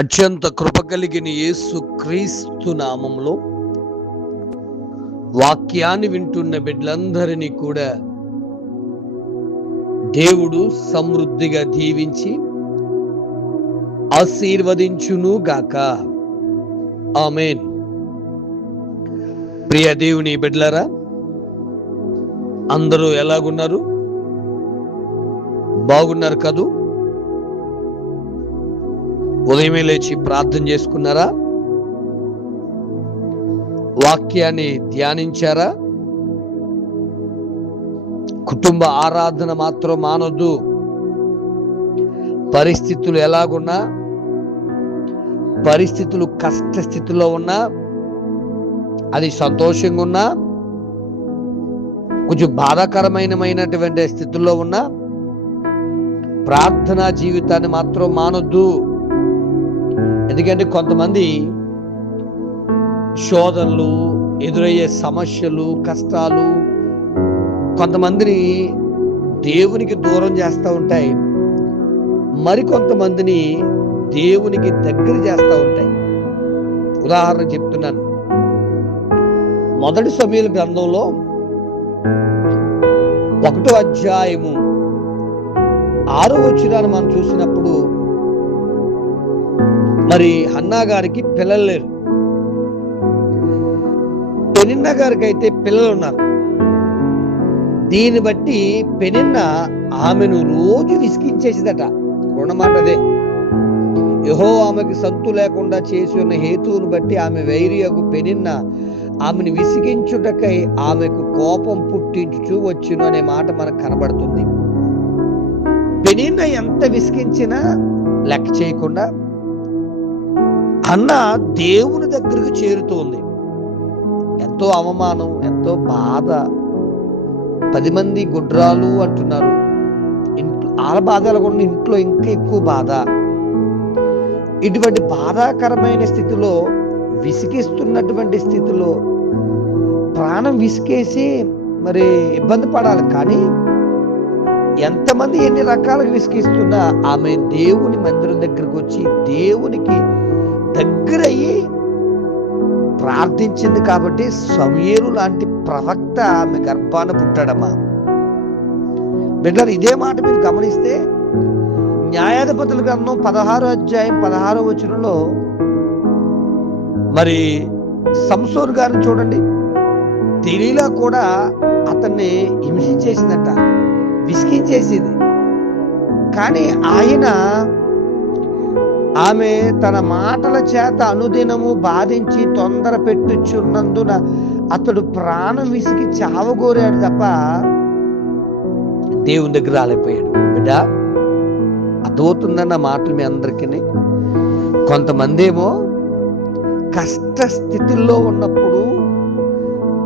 అత్యంత కృప కలిగిన యేసు క్రీస్తు నామంలో వాక్యాన్ని వింటున్న బిడ్డలందరినీ కూడా దేవుడు సమృద్ధిగా దీవించి ఆశీర్వదించును గాక. ఆమేన్. ప్రియ దేవుని బిడ్డలారా, అందరూ ఎలాగున్నారు? బాగున్నారు కదూ? ఉదయమే లేచి ప్రార్థన చేసుకున్నారా? వాక్యాన్ని ధ్యానించారా? కుటుంబ ఆరాధన మాత్రం మానొద్దు. పరిస్థితులు ఎలాగున్నా, పరిస్థితులు కష్ట స్థితిలో ఉన్నా, అది సంతోషంగా ఉన్నా, కొంచెం బాధాకరమైనటువంటి స్థితుల్లో ఉన్నా, ప్రార్థనా జీవితాన్ని మాత్రం మానొద్దు. ఎందుకంటే కొంతమంది శోధనలు, ఎదురయ్యే సమస్యలు, కష్టాలు కొంతమందిని దేవునికి దూరం చేస్తూ ఉంటాయి, మరికొంతమందిని దేవునికి దగ్గర చేస్తూ ఉంటాయి. ఉదాహరణ చెప్తున్నాను. మొదటి సమూయేలు గ్రంథంలో 1వ అధ్యాయము 6వ వచనాన్ని మనం చూసినప్పుడు, మరి హన్నా గారికి పిల్లలు లేరు, పెనిన్నా గారికి అయితే పిల్లలు ఉన్నారు. దీన్ని బట్టి పెనిన్నా ఆమెను రోజు విసిగించేసిందట. రుణమాట అదే. యెహోవా ఆమెకి సంతు లేకుండా చేసి ఉన్న హేతువును బట్టి ఆమె వైరియకు పెనిన్నా ఆమెను విసిగించుటకై ఆమెకు కోపం పుట్టించుచు వచ్చును అనే మాట మనకు కనబడుతుంది. పెనిన్నా ఎంత విసిగించినా లెక్క చేయకుండా అన్న దేవుని దగ్గరకు చేరుతుంది. ఎంతో అవమానం, ఎంతో బాధ. 10 మంది గుడ్రాలు అంటున్నారు. ఆల బాధలు కూడా ఇంట్లో ఇంకా ఎక్కువ బాధ. ఇటువంటి బాధాకరమైన స్థితిలో, విసిగిస్తున్నటువంటి స్థితిలో ప్రాణం విసిగేసి మరి ఇబ్బంది పడాలి. కానీ ఎంతమంది ఎన్ని రకాలుగా విసిగిస్తున్నా ఆమె దేవుని మందిరం దగ్గరకు వచ్చి దేవునికి దగ్గరయ్యి ప్రార్థించింది. కాబట్టి సమూయేలు లాంటి ప్రవక్త ఆమె గర్భాన పుట్టాడమ్మా. బిడ్డలారా, ఇదే మాట మీరు గమనిస్తే న్యాయాధిపతుల గ్రంథం 16వ అధ్యాయం 16వ వచనంలో మరి సంసోను గారిని చూడండి. దెలీలా కూడా అతన్ని హింసించేసిందట, విసిగించేసింది. కానీ ఆయన ఆమె తన మాటల చేత అనుదినము బాధించి తొందర పెట్టుచున్నందున అతడు ప్రాణం విసిగి చావగోరాడు తప్ప దేవుని దగ్గర రాలేకపోయాడు. బిడ్డ, అర్థమవుతుందన్న మాటలు మీ అందరికీ. కొంతమంది ఏమో కష్ట స్థితిలో ఉన్నప్పుడు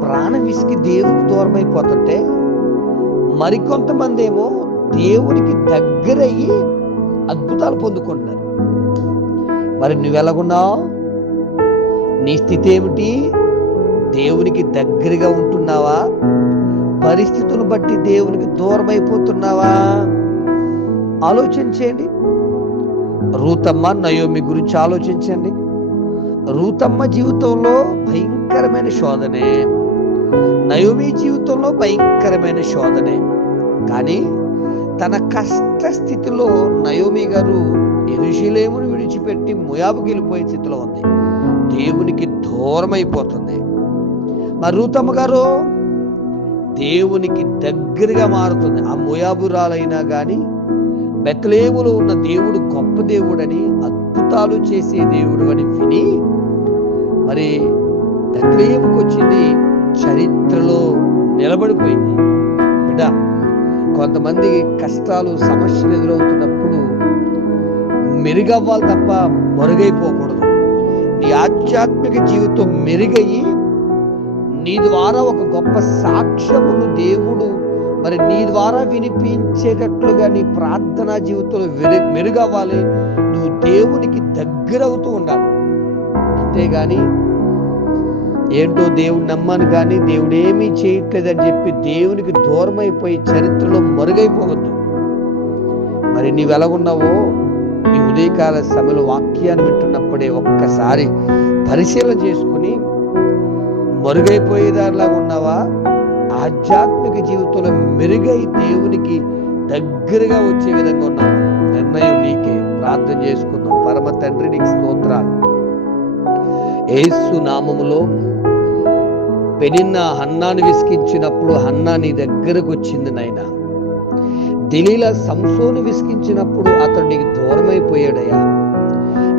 ప్రాణం విసిగి దేవునికి దూరం అయిపోతుంటే, మరికొంతమంది ఏమో దేవునికి దగ్గరయ్యి అద్భుతాలు పొందుకుంటున్నారు. మరి నువ్వెలాగున్నావు? నీ స్థితి ఏమిటి? దేవునికి దగ్గరగా ఉంటున్నావా? పరిస్థితులను బట్టి దేవునికి దూరం అయిపోతున్నావా? ఆలోచించండి. రూతమ్మ, నయోమి గురించి ఆలోచించండి. రూతమ్మ జీవితంలో భయంకరమైన శోధనే, నయోమి జీవితంలో భయంకరమైన శోధనే. కానీ తన కష్ట స్థితిలో నయోమి గారు యెరూషలేమును విడిచిపెట్టి మోయాబుకి వెళ్ళిపోయే స్థితిలో ఉంది. దేవునికి దూరం అయిపోతుంది. మరి రూతమ్మ గారు దేవునికి దగ్గరగా మారుతుంది. ఆ మోయాబురాలైనా కానీ బెత్లెహేములో ఉన్న దేవుడు గొప్ప దేవుడని, అద్భుతాలు చేసే దేవుడు అని విని మరి బెత్లెహేముకు వచ్చింది. చరిత్రలో నిలబడిపోయింది. బిడ్డ, కొంతమంది కష్టాలు, సమస్యలు ఎదురవుతున్నప్పుడు మెరుగవ్వాలి తప్ప మరుగైపోకూడదు. నీ ఆధ్యాత్మిక జీవితం మెరుగయ్యి నీ ద్వారా ఒక గొప్ప సాక్ష్యమును దేవుడు మరి నీ ద్వారా వినిపించేటట్లుగా నీ ప్రార్థనా జీవితంలో మెరుగవ్వాలి. నువ్వు దేవునికి దగ్గరవుతూ ఉండాలి. అంతేగాని ఏంటో దేవుడు నమ్మను కానీ దేవుడు ఏమీ చేయట్లేదని చెప్పి దేవునికి దూరం అయిపోయి చరిత్రలో మరుగైపోవద్దు. మరి నీవు ఎలాగున్నావో నీవు ఉదయకాల సమయంలో వాక్యాన్ని వింటున్నప్పుడే ఒక్కసారి పరిశీలన చేసుకుని, మరుగైపోయేదానిలాగా ఉన్నావా? ఆధ్యాత్మిక జీవితంలో మెరుగై దేవునికి దగ్గరగా వచ్చే విధంగా ఉన్నావా? నిర్ణయం నీకే. ప్రార్థన చేసుకుందాం. పరమ తండ్రి, నీకు స్తోత్రాలు. యేసు నామములో పెనిన్న హన్నాను విసికించినప్పుడు హన్నా నీ దగ్గరకు వచ్చింది నాయనా. దెలీలా సంసోను విసికించినప్పుడు అతడు నీకు దూరమైపోయాడయ్యా.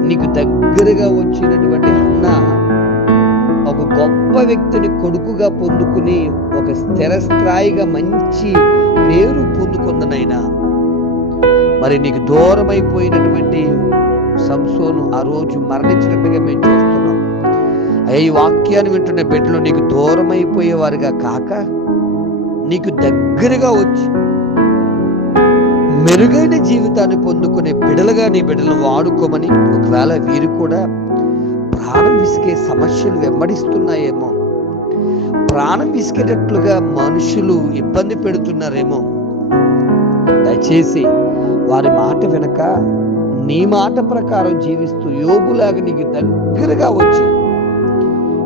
నీకు దగ్గరగా వచ్చినటువంటి హన్నా ఒక గొప్ప వ్యక్తిని కొడుకుగా పొందుకుని ఒక స్థిరస్థాయిగా మంచి పేరు పొందుకుందనైనా. మరి నీకు దూరమైపోయినటువంటి సంసోను ఆ రోజు మరణించినట్టుగా మేము చూస్తున్నాం. అయ్యా, ఈ వాక్యాన్ని వింటున్న బిడ్డలు నీకు దూరమైపోయేవారుగా కాక నీకు దగ్గరగా వచ్చి మెరుగైన జీవితాన్ని పొందుకునే బిడ్డలుగా నీ బిడ్డలను వాడుకోమని. ఒకవేళ వీరు కూడా ప్రాణం విసికే సమస్యలు వెంబడిస్తున్నాయేమో, ప్రాణం విసికేటట్లుగా మనుషులు ఇబ్బంది పెడుతున్నారేమో, దయచేసి వారి మాట వెనక నీ మాట ప్రకారం జీవిస్తూ యోబులాగా నీకు దగ్గరగా వచ్చి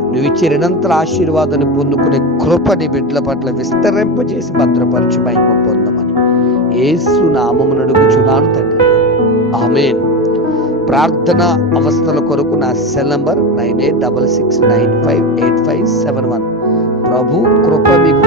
నువ్వు ఇచ్చే నిరంతర ఆశీర్వాదాన్ని పొందుకునే కృప నీ బిడ్డల పట్ల విస్తరింపజేసి భద్రపరచు మహిమ పొందమని యేసు నామమున అడుగుచున్నాను తండ్రి. ఆమేన్. ప్రార్థన అవస్థల కొరకు నా సెల్ నంబర్ 9866958571. ప్రభు కృప మీకు